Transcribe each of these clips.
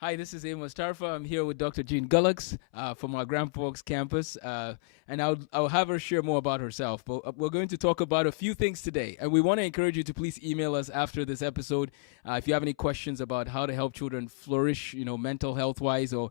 Hi, this is Amos Tarfa. I'm here with Dr. Jean Gullux from our Grand Forks campus, and I'll have her share more about herself. But we're going to talk about a few things today, and we want to encourage you to please email us after this episode if you have any questions about how to help children flourish, mental health wise, or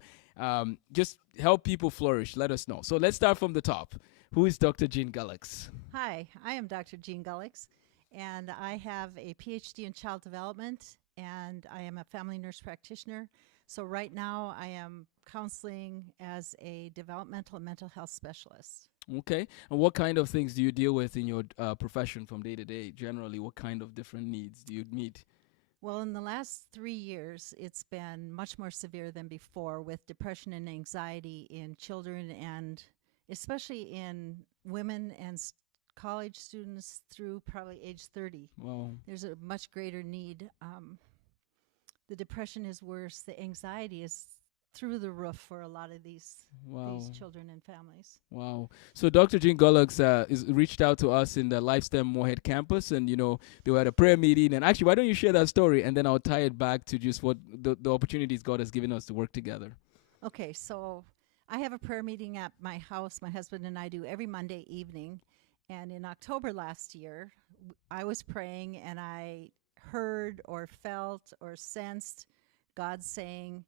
just help people flourish. Let us know. So let's start from the top. Who is Dr. Jean Gullux? Hi, I am Dr. Jean Gullix, and I have a PhD in child development, and I am a family nurse practitioner. So right now I am counseling as a developmental and mental health specialist. Okay. And what kind of things do you deal with in your profession from day to day? Generally, what kind of different needs do you meet? Well, in the last 3 years, it's been much more severe than before with depression and anxiety in children and especially in women and college students through probably age 30. Wow. There's a much greater need. The depression is worse. The anxiety is through the roof for a lot of these Wow. children and families. Wow. So Dr. Jean Gullux is reached out to us in the LifeSTEM Moorhead campus, and they were at a prayer meeting. And actually, why don't you share that story, and then I'll tie it back to just what the opportunities God has given us to work together. Okay, so I have a prayer meeting at my house. My husband and I do every Monday evening. And in October last year, I was praying and I heard or felt or sensed God saying,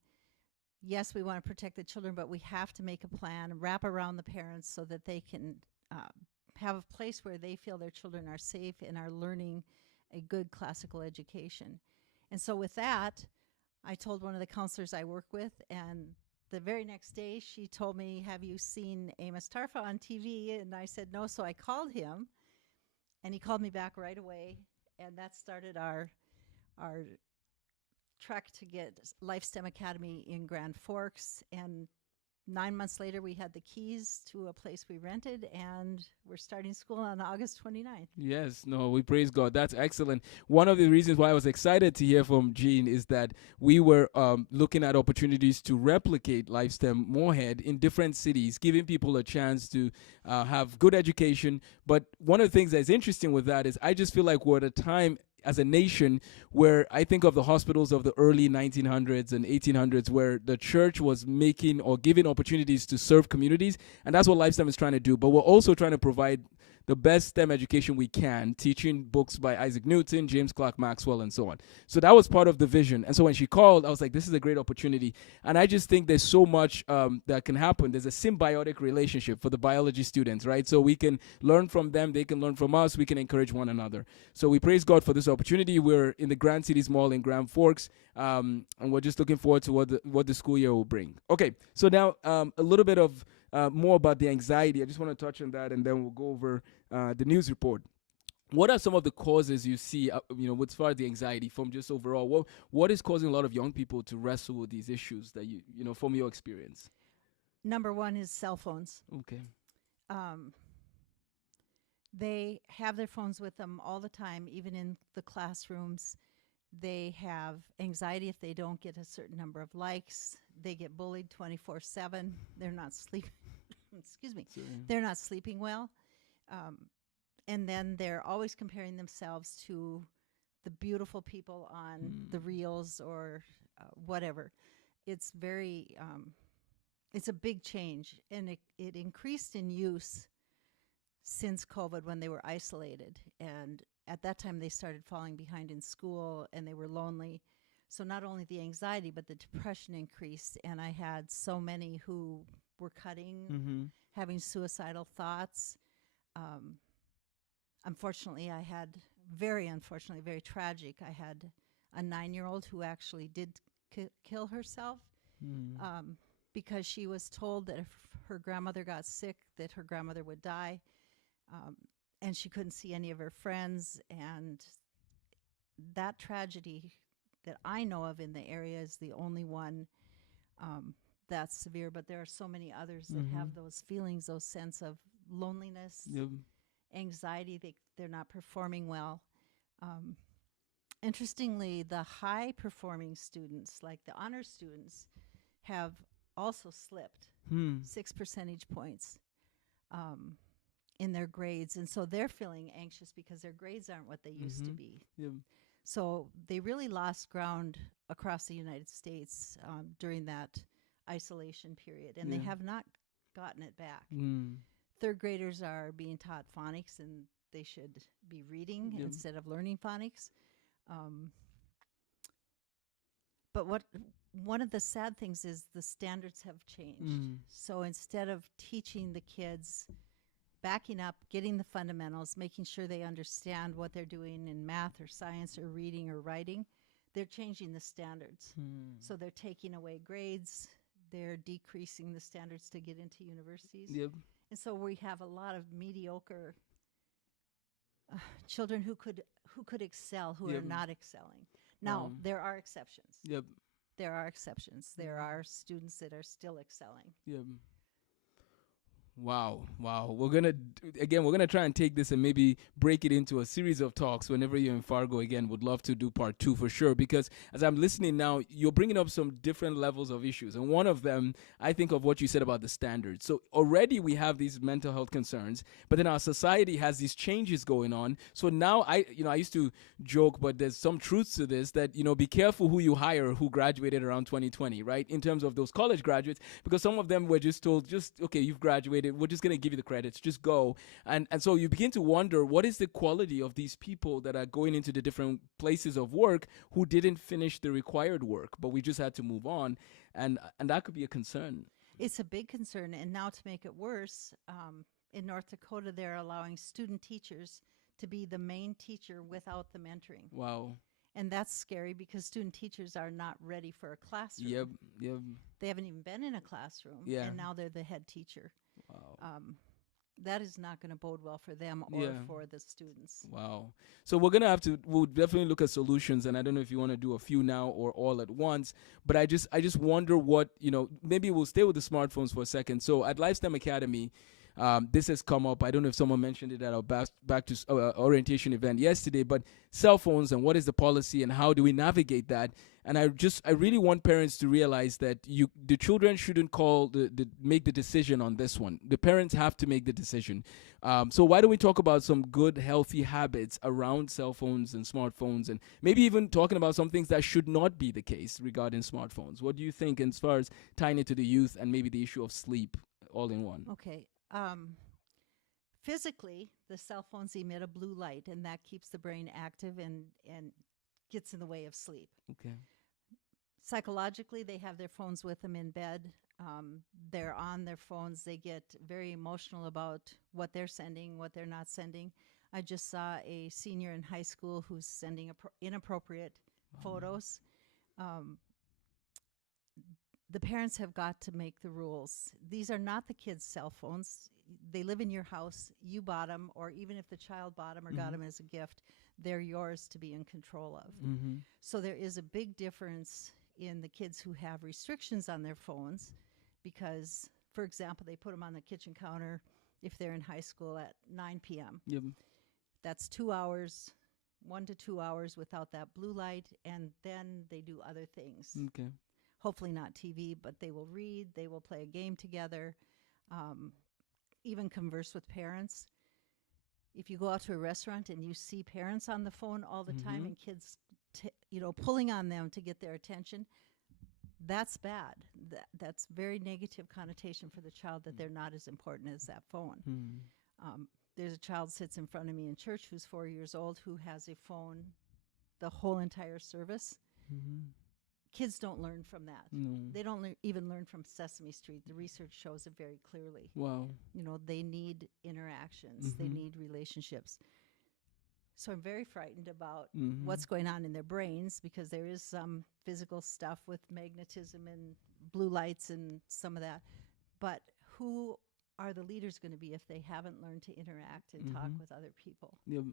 yes, we want to protect the children, but we have to make a plan, wrap around the parents so that they can have a place where they feel their children are safe and are learning a good classical education. And so with that, I told one of the counselors I work with, and the very next day she told me, have you seen Amos Tarfa on TV? And I said, no. So I called him, and he called me back right away. And that started our trek to get LifeSTEM Academy in Grand Forks. And 9 months later, we had the keys to a place we rented, and we're starting school on August 29th. Yes, no, we praise God. That's excellent. One of the reasons why I was excited to hear from Jean is that we were looking at opportunities to replicate LifeSTEM Moorhead in different cities, giving people a chance to have good education. But one of the things that's interesting with that is I just feel like we're at a time as a nation where I think of the hospitals of the early 1900s and 1800s where the church was making or giving opportunities to serve communities, and that's what LifeSTEM is trying to do. But we're also trying to provide the best STEM education we can, teaching books by Isaac Newton, James Clerk Maxwell, and so on. So that was part of the vision. And so when she called, I was like, this is a great opportunity. And I just think there's so much that can happen. There's a symbiotic relationship for the biology students, right? So we can learn from them, they can learn from us, we can encourage one another. So we praise God for this opportunity. We're in the Grand Cities Mall in Grand Forks, and we're just looking forward to what the school year will bring. Okay, so now a little bit of more about the anxiety. I just want to touch on that, and then we'll go over the news report. What are some of the causes you see, with far as the anxiety from just overall? What is causing a lot of young people to wrestle with these issues that from your experience? Number one is cell phones. Okay. Um, they have their phones with them all the time, even in the classrooms. They have anxiety if they don't get a certain number of likes. They get bullied 24/7. They're not sleeping. Excuse me. So, They're not sleeping well. Um, and then they're always comparing themselves to the beautiful people on the reels or whatever. It's very, it's a big change, and it increased in use since COVID when they were isolated. And at that time, they started falling behind in school and they were lonely. So not only the anxiety, but the depression increased. And I had so many who were cutting, mm-hmm. having suicidal thoughts. Unfortunately, very unfortunately, very tragic, I had a 9-year-old who actually did kill herself because she was told that if her grandmother got sick, that her grandmother would die. And she couldn't see any of her friends. And that tragedy that I know of in the area is the only one that's severe. But there are so many others that have those feelings, those sense of loneliness, Yep. anxiety. They're not performing well. Interestingly, the high-performing students, like the honor students, have also slipped 6 percentage points in their grades. And so they're feeling anxious because their grades aren't what they used to be. Yep. So they really lost ground across the United States during that isolation period, and they Yeah. have not gotten it back. Mm. Third graders are being taught phonics, and they should be reading Yep. instead of learning phonics. Um, but one of the sad things is the standards have changed. Mm. So instead of teaching the kids, backing up, getting the fundamentals, making sure they understand what they're doing in math or science or reading or writing, they're changing the standards. Mm. So they're taking away grades, they're decreasing the standards to get into universities. Yep. And so we have a lot of mediocre children who could excel, who Yep. are not excelling. Now, there are exceptions. Yep. There are exceptions. There are students that are still excelling. Yep. Wow. We're gonna try and take this and maybe break it into a series of talks whenever you're in Fargo again. Would love to do part 2 for sure, because as I'm listening now, you're bringing up some different levels of issues. And one of them, I think of what you said about the standards. So already we have these mental health concerns, but then our society has these changes going on. So now I used to joke, but there's some truth to this, that, be careful who you hire who graduated around 2020, right? In terms of those college graduates, because some of them were just told, okay, you've graduated, we're just going to give you the credits, just go. And so you begin to wonder, what is the quality of these people that are going into the different places of work who didn't finish the required work, but we just had to move on. And that could be a concern. It's a big concern. And now to make it worse, in North Dakota, they're allowing student teachers to be the main teacher without the mentoring. Wow. And that's scary because student teachers are not ready for a classroom. Yep. They haven't even been in a classroom. Yeah. And now they're the head teacher. Wow. That is not going to bode well for them or for the students. Wow. So we'll definitely look at solutions, and I don't know if you want to do a few now or all at once, but I just wonder what, maybe we'll stay with the smartphones for a second. So at LifeSTEM Academy, this has come up. I don't know if someone mentioned it at our back to orientation event yesterday, but cell phones and what is the policy and how do we navigate that? And I really want parents to realize that the children shouldn't make the decision on this one. The parents have to make the decision. So why don't we talk about some good, healthy habits around cell phones and smartphones, and maybe even talking about some things that should not be the case regarding smartphones. What do you think as far as tying it to the youth and maybe the issue of sleep all in one? Okay. Physically, the cell phones emit a blue light, and that keeps the brain active and gets in the way of sleep. Okay. Psychologically, they have their phones with them in bed. They're on their phones. They get very emotional about what they're sending, what they're not sending. I just saw a senior in high school who's sending inappropriate photos. The parents have got to make the rules. These are not the kids' cell phones. They live in your house. You bought them, or even if the child bought them or got them as a gift, they're yours to be in control of. So there is a big difference in the kids who have restrictions on their phones because, for example, they put them on the kitchen counter if they're in high school at 9 p.m. Yep. That's 2 hours, 1 to 2 hours without that blue light, and then they do other things. Okay. Hopefully not TV, but they will read, they will play a game together, even converse with parents. If you go out to a restaurant and you see parents on the phone all the time and kids pulling on them to get their attention, that's bad. That's very negative connotation for the child that they're not as important as that phone. There's a child sits in front of me in church who's 4 years old who has a phone the whole entire service. Kids don't learn from that. No. They don't even learn from Sesame Street. The research shows it very clearly. Wow. They need interactions. They need relationships. So I'm very frightened about what's going on in their brains because there is some physical stuff with magnetism and blue lights and some of that. But who are the leaders going to be if they haven't learned to interact and talk with other people? Yep.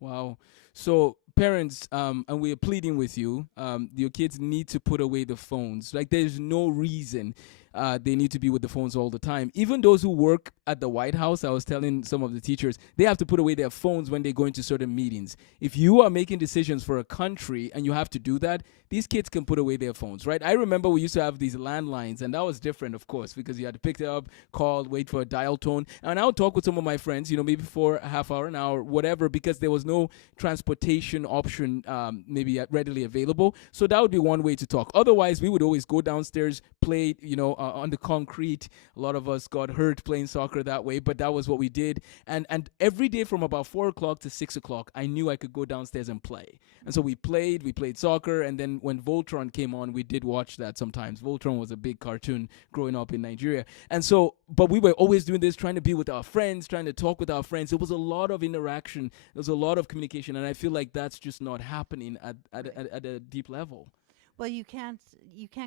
Wow. So parents, and we are pleading with you, your kids need to put away the phones. Like there's no reason. they need to be with the phones all the time. Even those who work at the White House, I was telling some of the teachers, they have to put away their phones when they go into certain meetings. If you are making decisions for a country and you have to do that, these kids can put away their phones, right? I remember we used to have these landlines, and that was different, of course, because you had to pick it up, call, wait for a dial tone. And I would talk with some of my friends, maybe for a half hour, an hour, whatever, because there was no transportation option maybe readily available. So that would be one way to talk. Otherwise, we would always go downstairs, play, on the concrete. A lot of us got hurt playing soccer that way, but that was what we did. And every day from about 4 o'clock to 6 o'clock, I knew I could go downstairs and play. And so we played soccer, and then when Voltron came on, we did watch that sometimes. Voltron was a big cartoon growing up in Nigeria. And so, but we were always doing this, trying to be with our friends, trying to talk with our friends. It was a lot of interaction. There was a lot of communication, and I feel like that's just not happening at a deep level. Well, you can't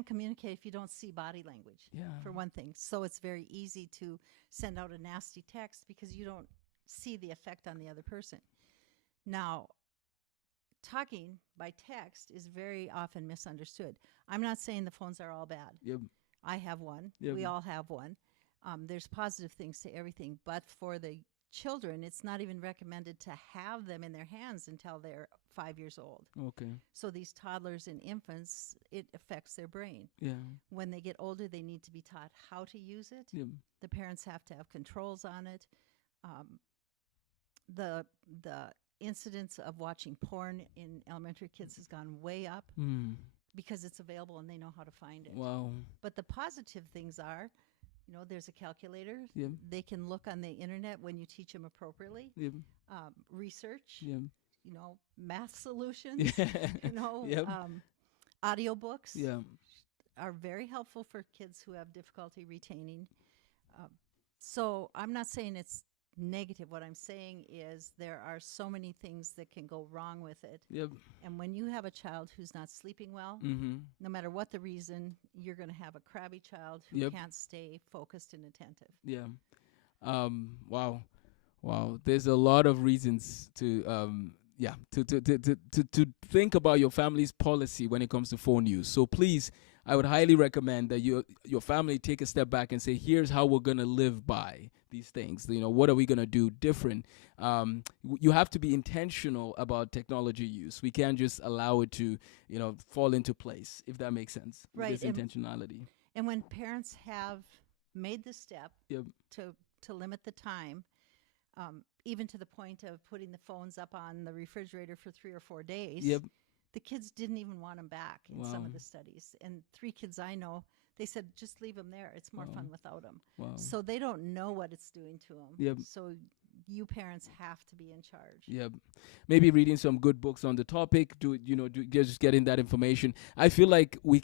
communicate if you don't see body language, Yeah. for one thing. So it's very easy to send out a nasty text because you don't see the effect on the other person. Now, talking by text is very often misunderstood. I'm not saying the phones are all bad. Yep. I have one. Yep. We all have one. There's positive things to everything, but for the children, it's not even recommended to have them in their hands until they're 5 years old. Okay. So these toddlers and infants, it affects their brain. Yeah. When they get older, they need to be taught how to use it. Yep. The parents have to have controls on it. The incidence of watching porn in elementary kids has gone way up because it's available and they know how to find it. Wow. But the positive things are, there's a calculator. Yep. They can look on the internet when you teach them appropriately. Yep. Research. Yep. Math solutions. Yep. Audiobooks are very helpful for kids who have difficulty retaining. So I'm not saying it's negative. What I'm saying is there are so many things that can go wrong with it. Yep. And when you have a child who's not sleeping well, no matter what the reason, you're going to have a crabby child who can't stay focused and attentive. Yeah. Wow. There's a lot of reasons to think about your family's policy when it comes to phone use. So please, I would highly recommend that your family take a step back and say, here's how we're going to live by these things. What are we going to do different? You have to be intentional about technology use. We can't just allow it to, fall into place, if that makes sense. Right. This intentionality. And when parents have made the step Yep. to limit the time, even to the point of putting the phones up on the refrigerator for 3 or 4 days, Yep. the kids didn't even want them back in some Wow. of the studies. And 3 kids I know, they said, just leave them there. It's more Wow. fun without them. Wow. So they don't know what it's doing to them. Yep. So you parents have to be in charge. Yep. Maybe reading some good books on the topic, just getting that information. I feel like we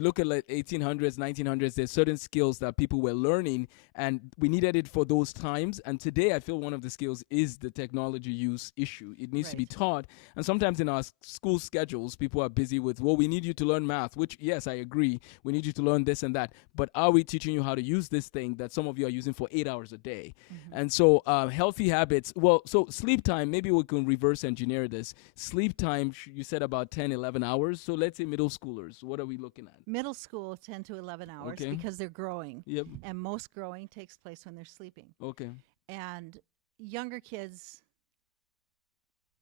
look at like 1800s, 1900s, there's certain skills that people were learning and we needed it for those times. And today I feel one of the skills is the technology use issue. It needs to be taught. And sometimes in our school schedules, people are busy with, we need you to learn math, which, yes, I agree. We need you to learn this and that. But are we teaching you how to use this thing that some of you are using for 8 hours a day? And so healthy habits, so sleep time, maybe we can reverse engineer this. Sleep time, you said about 10, 11 hours. So let's say middle schoolers, what are we looking at? Middle school, 10 to 11 hours because they're growing. Yep. And most growing takes place when they're sleeping. Okay. And younger kids,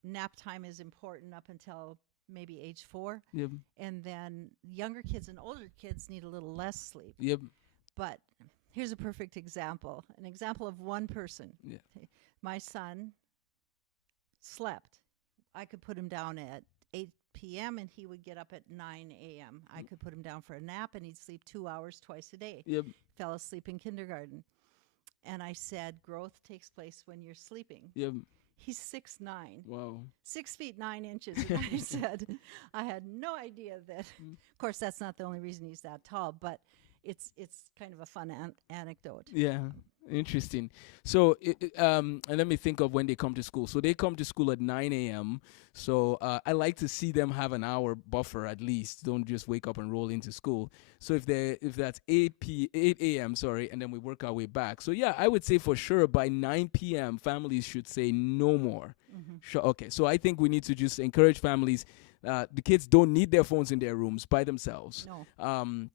nap time is important up until maybe age 4. Yep. And then younger kids and older kids need a little less sleep. Yep. But here's a perfect example. An example of one person. Yeah. My son slept. I could put him down at 8 p.m. and he would get up at 9 a.m. I could put him down for a nap and he'd sleep 2 hours twice a day. Yep. Fell asleep in kindergarten. And I said, growth takes place when you're sleeping. Yep. He's 6'9". Wow. 6 feet 9 inches. And I said, I had no idea that. Of course, that's not the only reason he's that tall, but it's kind of a fun anecdote. Yeah. Interesting. So, and let me think of when they come to school. So they come to school at 9 a.m. So I like to see them have an hour buffer at least. Don't just wake up and roll into school. So if that's 8 a.m. and then we work our way back. So yeah, I would say for sure by 9 p.m. families should say no more. Sure. Okay. So I think we need to just encourage families. The kids don't need their phones in their rooms by themselves. No.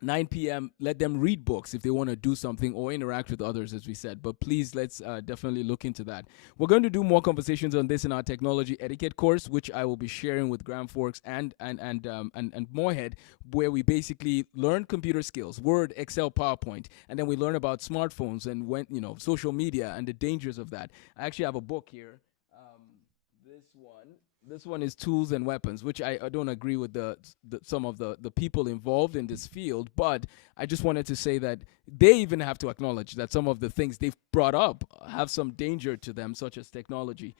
9 p.m., let them read books if they want to do something or interact with others, as we said. But please, let's definitely look into that. We're going to do more conversations on this in our technology etiquette course, which I will be sharing with Grand Forks and Moorhead, where we basically learn computer skills, Word, Excel, PowerPoint, and then we learn about smartphones and social media and the dangers of that. I actually have a book here. This one. This one is tools and weapons, which I don't agree with some of the people involved in this field, but I just wanted to say that they even have to acknowledge that some of the things they've brought up have some danger to them, such as technology.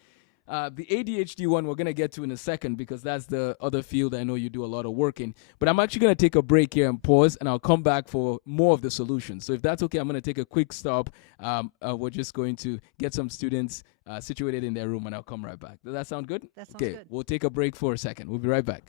The ADHD one we're going to get to in a second because that's the other field I know you do a lot of work in. But I'm actually going to take a break here and pause, and I'll come back for more of the solutions. So if that's okay, I'm going to take a quick stop. We're just going to get some students situated in their room, and I'll come right back. Does that sound good? That sounds Okay, good. we'll take a break for a second. We'll be right back.